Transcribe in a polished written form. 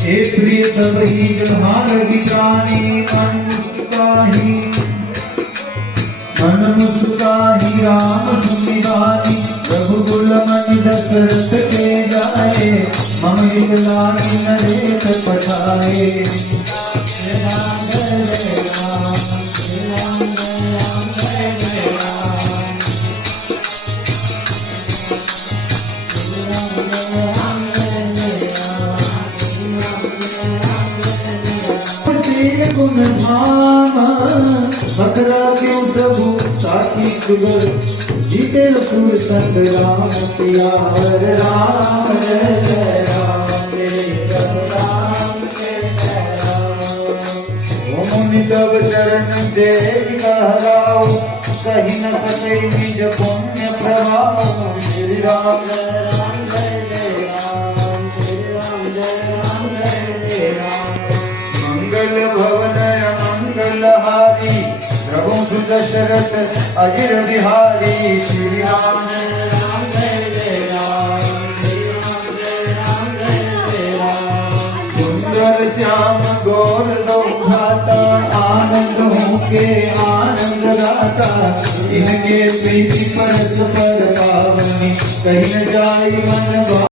हे प्रिय तबही जहारगी प्राणी मन मुस्काही राम धुनि गानी रघुकुल मनि दशरथ के जाए मम हित लागी नरेश पठाए गुण धाम मथुरा क्यों प्रभु साथी सुगर जीते रसूल संत राम सियावर राम जय राम मुनि तब चरण देव कहराओ कहीं न सके निज पुण्य प्रभाव श्री राम जय राम जय जय राम श्री राम जय राम जय जय राम मंगल भवन मंगलहारी प्रभु दशरथ अजिर बिहारी श्री राम जय राम जय जय राम श्री राम जय राम जय जय राम सुंदर श्याम गौर गौघाता आनंद होके आनंद गाता इनके प्रीति परत पर पावनी कहीं न जाई मन